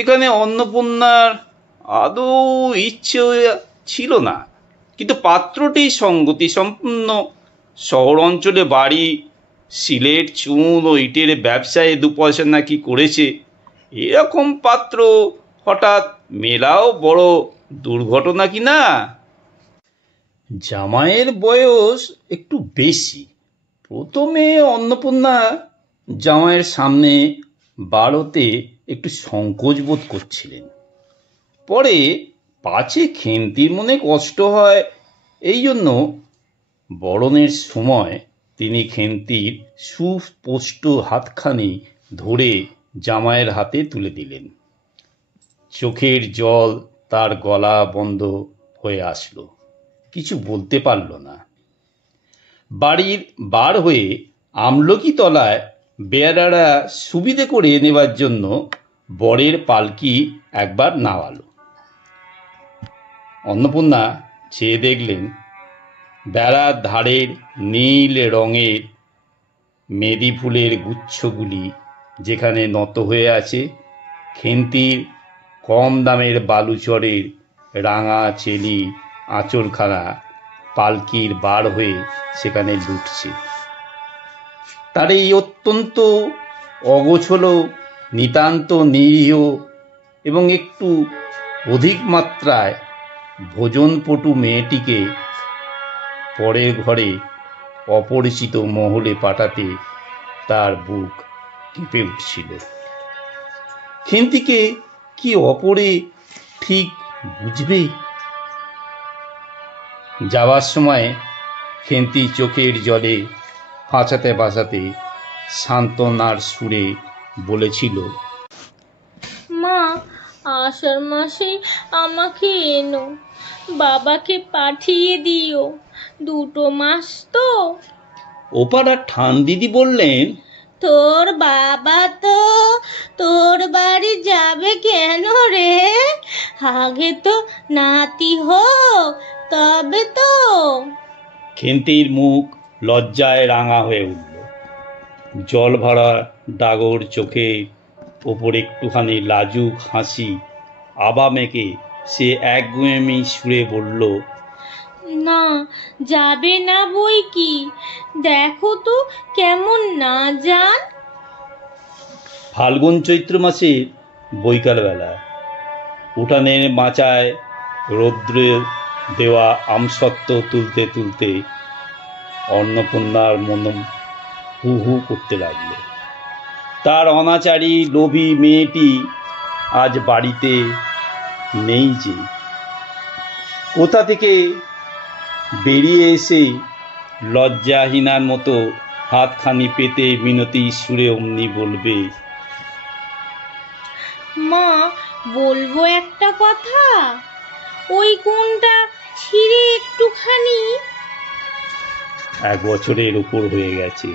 এখানে অন্নপূর্ণার আদৌ ইচ্ছে ছিল না। কিন্তু পাত্রটি সঙ্গতি সম্পূর্ণ। শহর অঞ্চলে বাড়ি, সিলেট চুন ও ইটের ব্যবসায় 2 পয়সা নাকি করেছে। এরকম পাত্র হঠাৎ মেলাও বড় দুর্ঘটনা কি না? জামাইয়ের বয়স একটু বেশি। প্রথমে অন্নপূর্ণা জামাইয়ের সামনে বাড়তে একটু সংকোচ বোধ করছিলেন। পরে পাছে খেন্তির মনে কষ্ট হয়, এই জন্য বরণের সময় তিনি খেন্তির সুস্পষ্ট হাতখানি ধরে জামাইয়ের হাতে তুলে দিলেন। চোখের জল তার গলা বন্ধ হয়ে আসলো, কিছু বলতে পারল না। বাড়ির বার হয়ে আমলকি তলায় বেয়ারারা সুবিধে করে নেবার জন্য বরের পালকি একবার নামালো। অন্নপূর্ণা চেয়ে দেখলেন বেড়ার ধারের নীল রঙের মেদি ফুলের গুচ্ছগুলি যেখানে নত হয়ে আছে, খেন্তির কম দামের বালুচরের রাঙা চেলি আঁচলখানা পালকির বার হয়ে সেখানে লুটছে। তার এই অত্যন্ত অগোছলো, নিতান্ত নিরীহ এবং একটু অধিক মাত্রায় ভোজনপটু মেয়েটিকে পরের ঘরে অপরিচিত মহলে পাঠাতে তার বুক কেঁপে উঠছিল। খেন্তিকে কি অপরে ঠিক বুঝবে? যাবার সময় খেন্তি চোখের জলে বাঁচাতে বাঁচাতে সান্ত্বনার সুরে বলেছিল, মা, আষাঢ় মাসে আমাকে এনো, বাবাকে পাঠিয়ে দিও, 2 মাস তো। ওপাড়া ঠান দিদি বললেন, তোর বাবা তো তোর বাড়ি যাবে কেন রে? আগে তো নাতি হোক, তবে তো। খেন্তির মুখ লজ্জায় রাঙা হয়ে উঠল। জল ভরা ডাগর চোখে ওপর একটুখানি লাজুক হাসি আবা মেকে সে একগুঁয়েমি সুরে বলল, না, যাবে না বই কি, দেখো তো কেমন না যান। ফাল্গুন চৈত্র মাসে বৈকালবেলা উঠানের মাচায় রৌদ্র দেওয়া আমসত্ত্ব তুলতে তুলতে অন্নপূর্ণার মন হু হু করতে লাগল। তার অনাচারী লোভী মেয়েটি আজ বাড়িতে নেই যে। কোথা থেকে বেরিয়ে এসে লজ্জাহীনার মতো হাতখানি পেতে মিনতি সুরে অমনি বলবে, মা, বলবো একটা কথা? ওই কোণটা ছিঁড়ে একটুখানি। 1 বছরের উপর হয়ে গেছে।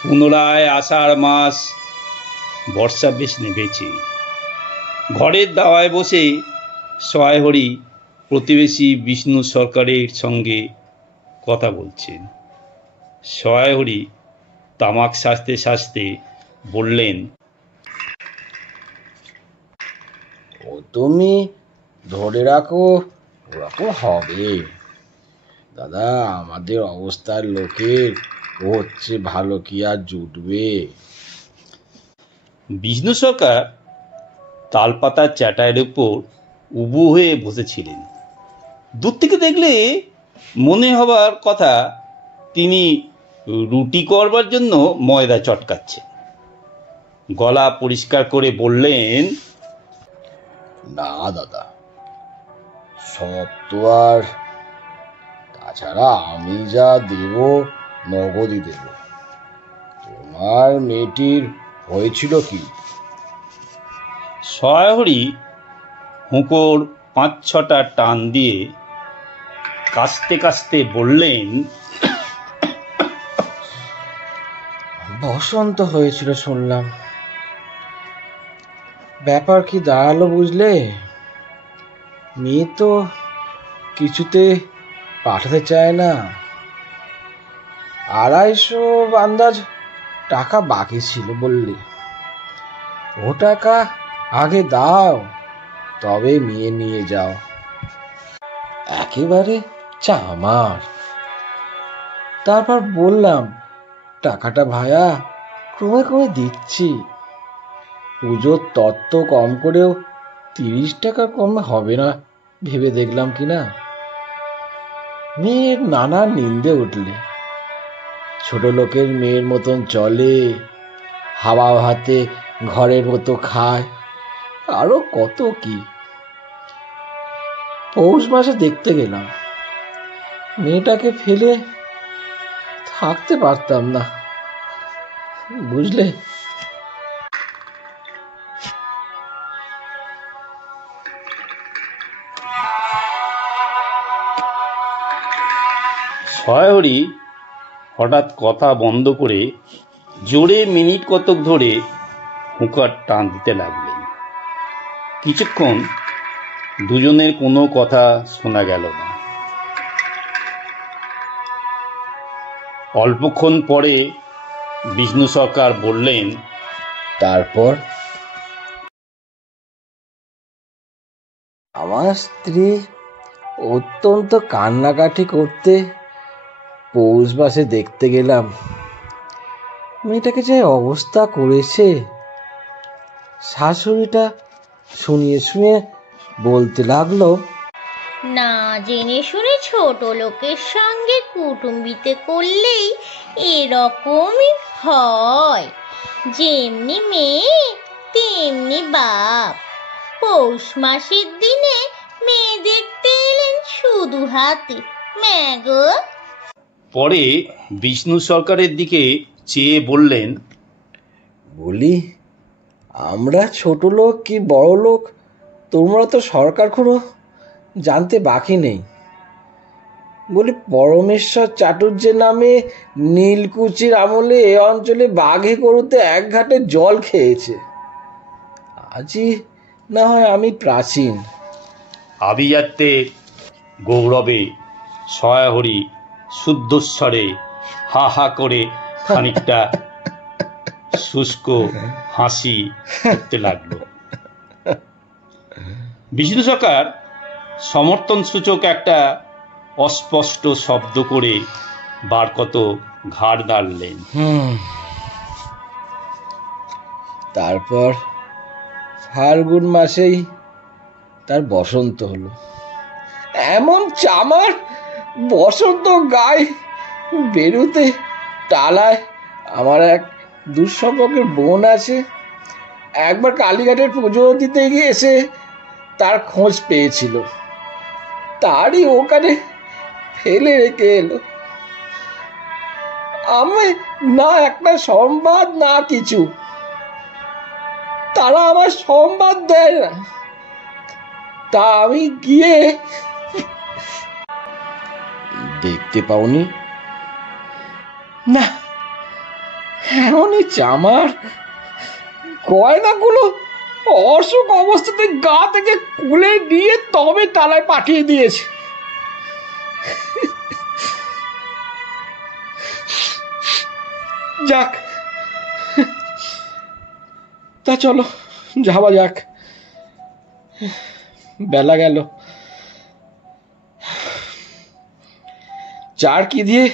পুনরায় আষাঢ় মাস, বর্ষা বেশ নেমেছে। ঘরের দাওয়ায় বসে সহায়হরি প্রতিবেশী বিষ্ণু সরকারের সঙ্গে কথা বলছেন। সহায়হরি তামাক সাজতে সাজতে বললেন, ও তুমি ধরে রাখো, ওরকম হবে দাদা। আমাদের অবস্থার লোকের ও হচ্ছে ভালো কি আর জুটবে? বিষ্ণু সরকার তালপাতার চাটাইয়ের উপর উবু হয়ে বসেছিলেন। দূর থেকে দেখলে মনে হবার কথা তিনি রুটি করবার জন্য ময়দা চটকাচ্ছেন। গলা পরিষ্কার করে বললেন, না দাদা, সব তো আর, তাছাড়া আমি যা দেব নগদই দেব। তোমার মেয়েটির হয়েছিল কি? সহায়হরি হুঁকোর 5-6টা টান দিয়ে কাশতে কাশতে বললেন, বসন্ত হয়েছিল শুনলাম। ব্যাপার কি দাঁড়ালো বুঝলে? মেয়ে তো কিছুতে পাঠাতে চায় না। 250 আন্দাজ টাকা বাকি ছিল বললে। ও টাকা আগে দাও, তবে মেয়ে নিয়ে যাও। একেবারে চামার। তারপর বললাম, টাকাটা ভায়া ক্রমে ক্রমে দিচ্ছি। পুজোর তত্ত্ব কম করেও 30 টাকা কমে হবে না ভেবে দেখলাম কিনা। মেয়ের নানা নিন্দে উঠলে। ছোট লোকের মেয়ের মতন চলে, হাওয়া ভাতে ঘরের মতো খায়, আরো কত কি। পৌষ মাসে দেখতে গেলাম। মেয়েটাকে ফেলে থাকতে পারতাম না বুঝলে। সহায়হরি হঠাৎ কথা বন্ধ করে জোরে মিনিট কতক ধরে হুঁকার টান দিতে লাগলেন। কিছুক্ষণ দুজনের কোনো কথা শোনা গেল না। অল্পক্ষণ পরে বিষ্ণু সরকার বললেন, তারপর আমার স্ত্রী অত্যন্ত কান্নাকাটি করতে পৌষ মাসে দেখতে গেলাম। মেয়েটাকে যে অবস্থা করেছে, শাশুড়িটা শুনিয়ে শুনিয়ে বলতে লাগলো, না জেনে শুনে ছোট লোকের সঙ্গে কুটুম্বিতে করলেই এরকমই হয়। যেমনি মেয়ে তেমনি বাপ। পৌষ মাসের দিনে মেয়ে দেখতে এলেন শুধু হাতে, ম্যাগো। পরে বিষ্ণু সরকারের দিকে চেয়ে বললেন, বলি, আমরা ছোট লোক কি বড় লোক তোমরা তো সরকার খুঁড়ো জানতে বাকি নেই। বলি, পরমেশ্বর চাটুর্যের নামে নীলকুচির আমলে এ অঞ্চলে বাঘে গরুতে 1 ঘাটে জল খেয়েছে। আজই না হয় আমি প্রাচীন। আভিজাত্যে গৌরবে সহায়হরি শুদ্ধস্বরে হা হা করে খানিকটা শুষ্ক হাসি করতে লাগলো। বিষ্ণু সরকার সমর্থন সূচক একটা অস্পষ্ট শব্দ করে বার কত ঘাড় নাড়লেন। তারপর ফাল্গুন মাসেই তার বসন্ত হলো। এমন চামার বসন্ত গায়ে বেরোতে টালায়। আমার এক দুঃসম্পর্কের বোন আছে, একবার কালীঘাটের পুজো দিতে গিয়েছে, তার খোঁজ পেয়েছিল, তারই ওখানে ফেলে রেখে এলো। আমি না একটা সংবাদ না কিছু, তারা আমার সংবাদ দেয় না। তা আমি গিয়ে দেখতে পাওনি? না, এমনই চামার গয়নাগুলো অসুখ অবস্থাতে গা থেকে খুলে নিয়ে তবে তালায় পাঠিয়ে দিয়েছে। যাক, তা চলো যাওয়া যাক, বেলা গেল। চার কি দিয়ে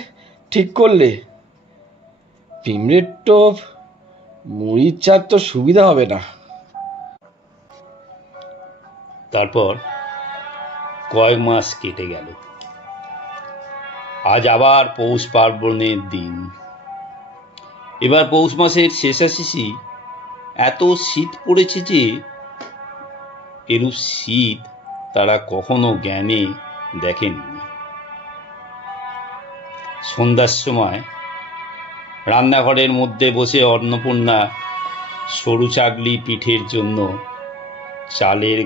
ঠিক করলে? পিমড়ের টোপ, মুড়ির চার তো সুবিধা হবে না। তারপর কয়েক মাস কেটে গেল। আজ আবার পৌষ পার্বণের দিন। এবার পৌষ মাসের শেষাশেষি এত শীত পড়েছে যে এরূপ শীত তারা কখনো জ্ঞানে দেখেননি। সন্ধ্যার সময় রান্নাঘরের মধ্যে বসে অন্নপূর্ণা সরু চাগলি পিঠের জন্য চালের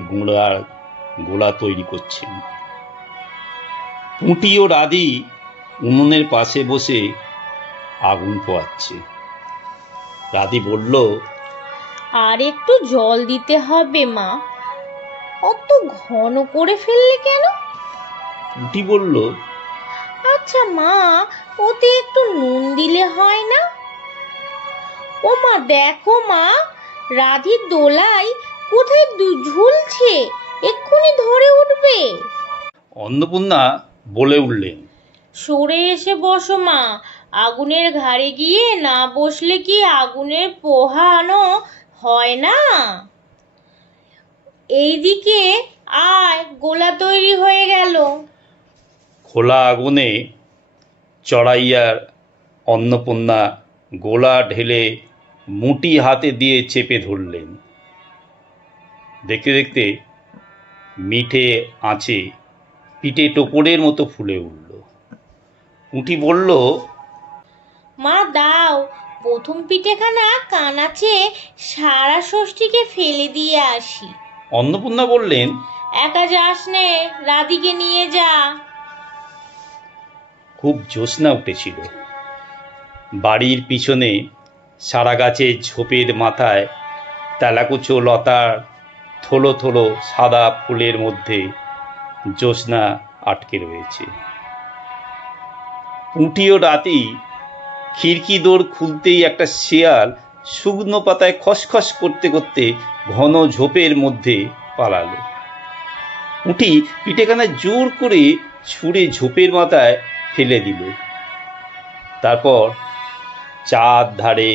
গোলা তৈরি করছেন। পুঁটি ও রাধি উনুনের পাশে বসে আগুন পোয়াচ্ছে। রাধি বলল, আর একটু জল দিতে হবে মা, অত ঘন করে ফেললে কেন? পুঁটি বলল, আচ্ছা মা, ওতে একটু নুন দিলে হয় না? ও মা, দেখো মা, রাধির দোলাই কোথায় ঝুলছে, এক্ষুনি ধরে উঠবে। অন্নপূর্ণা বলে উঠলেন, সরে এসে বসো মা, আগুনের ঘাড়ে গিয়ে না বসলে কি আগুনের পোহানো হয় না? এইদিকে আয়, গোলা তৈরি হয়ে গেল। খোলা আগুনে চড়াইয়ার অন্নপূর্ণা গোলা ঢেলে মুঠি হাতে দিয়ে চেপে ধরলেন। দেখতে দেখতে মিঠে আঁচে পিঠে টোপরের মতো ফুলে উঠল। পুঁটি বলল, মা দাও, প্রথম পিঠেখানা কানাচে সারা ষষ্ঠীকে ফেলে দিয়ে আসি। অন্নপূর্ণা বললেন, একা যাস নে, রাধিকে নিয়ে যা। খুব জ্যোৎস্না উঠেছিল। বাড়ির পিছনে সারা গাছের ঝোপের মাথায় তেলাকুচো লতার থলো থলো সাদা ফুলের মধ্যে জ্যোৎস্না আটকে রয়েছে। পুঁটি ও রাতি খিড়কি দোর খুলতেই একটা শেয়াল শুকনো পাতায় খসখস করতে করতে ঘন ঝোপের মধ্যে পালালো। পুঁটি পিঠেখানা জোর করে ছুঁড়ে ঝোপের মাথায় ফেলে দিল। তারপর চাঁদ ধারে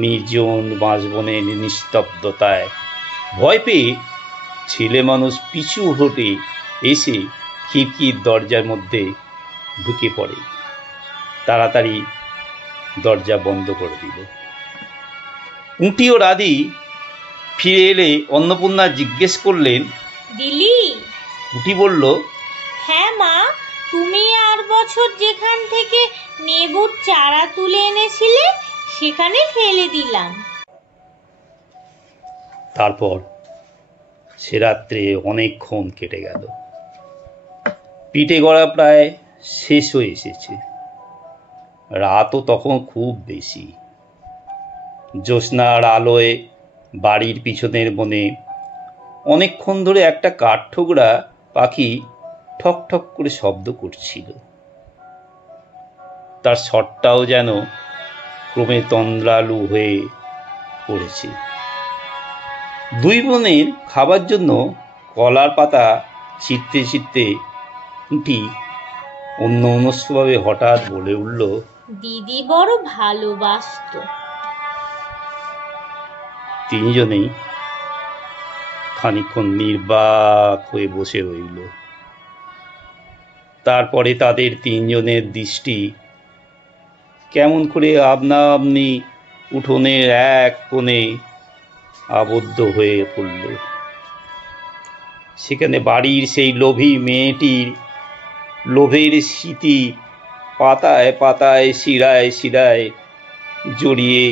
নির্জন বাঁশবনের নিস্তব্ধতায় ভয় পেয়ে ছেলে মানুষ পিছু হটে এসে খিড়কির দরজার মধ্যে ঢুকে পড়ে। তাড়াতাড়ি দরজা বন্ধ করে দিল। পুঁটি ও রাধি ফিরে এলে অন্নপূর্ণা জিজ্ঞেস করলেন, দিলি? পুঁটি বলল, হ্যাঁ মা, তুমি আর বছর যেখান থেকে নেবুর চারা তুলে এনেছিলে সেখানে ফেলে দিলাম। তারপর সে রাত্রে অনেকক্ষণ কেটে গেল। পিঠে গড়া প্রায় শেষ হয়ে এসেছে। রাতও তখন খুব বেশি। জ্যোৎস্নার আলোয় বাড়ির পিছনের বনে অনেকক্ষণ ধরে একটা কাঠঠোকরা পাখি ঠক ঠক করে শব্দ করছিল। তার স্বরটাও যেন ক্রমে তন্দ্রালু হয়ে পড়েছে। দুই বোনের খাবার জন্য কলার পাতা ছিঁড়তে ছিঁড়তে পুঁটি অন্যমনস্কভাবে হঠাৎ বলে উঠল, দিদি বড় ভালোবাসতো। তিনজনেই খানিকক্ষণ নির্বাক হয়ে বসে রইল। তারপরে তাদের তিনজনের দৃষ্টি কেমন করে আপনা আপনি উঠোনের এক কোণে আবদ্ধ হয়ে পড়ল। সেখানে বাড়ির সেই লোভী মেয়েটির লোভের স্মৃতি পাতায় পাতায় শিরায় শিরায় জড়িয়ে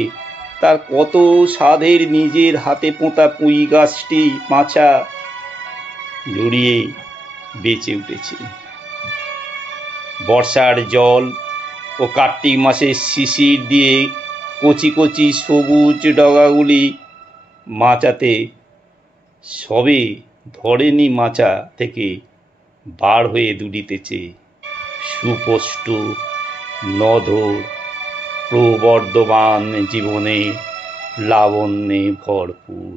তার কত সাধের নিজের হাতে পোঁতা পুঁই গাছটি মাছা জড়িয়ে বেঁচে উঠেছে। বর্ষার জল ও কার্তিক মাসের শিশির দিয়ে কচি কচি সবুজ ডগাগুলি মাচাতে সবে ধরেনি মাচা থেকে বার হয়ে দুলিতেছে সুস্পষ্ট নধর প্রবর্ধমান জীবনে লাবণ্যে ভরপুর।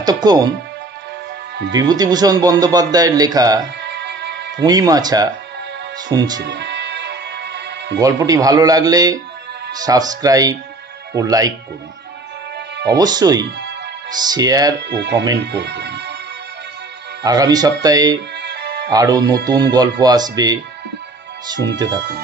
এতক্ষণ বিভূতিভূষণ বন্দ্যোপাধ্যায়ের লেখা পুঁই মাছা শুনছিলেন। গল্পটি ভালো লাগলে সাবস্ক্রাইব ও লাইক করুন, অবশ্যই শেয়ার ও কমেন্ট করবেন। আগামী সপ্তাহে আরও নতুন গল্প আসবে, শুনতে থাকুন।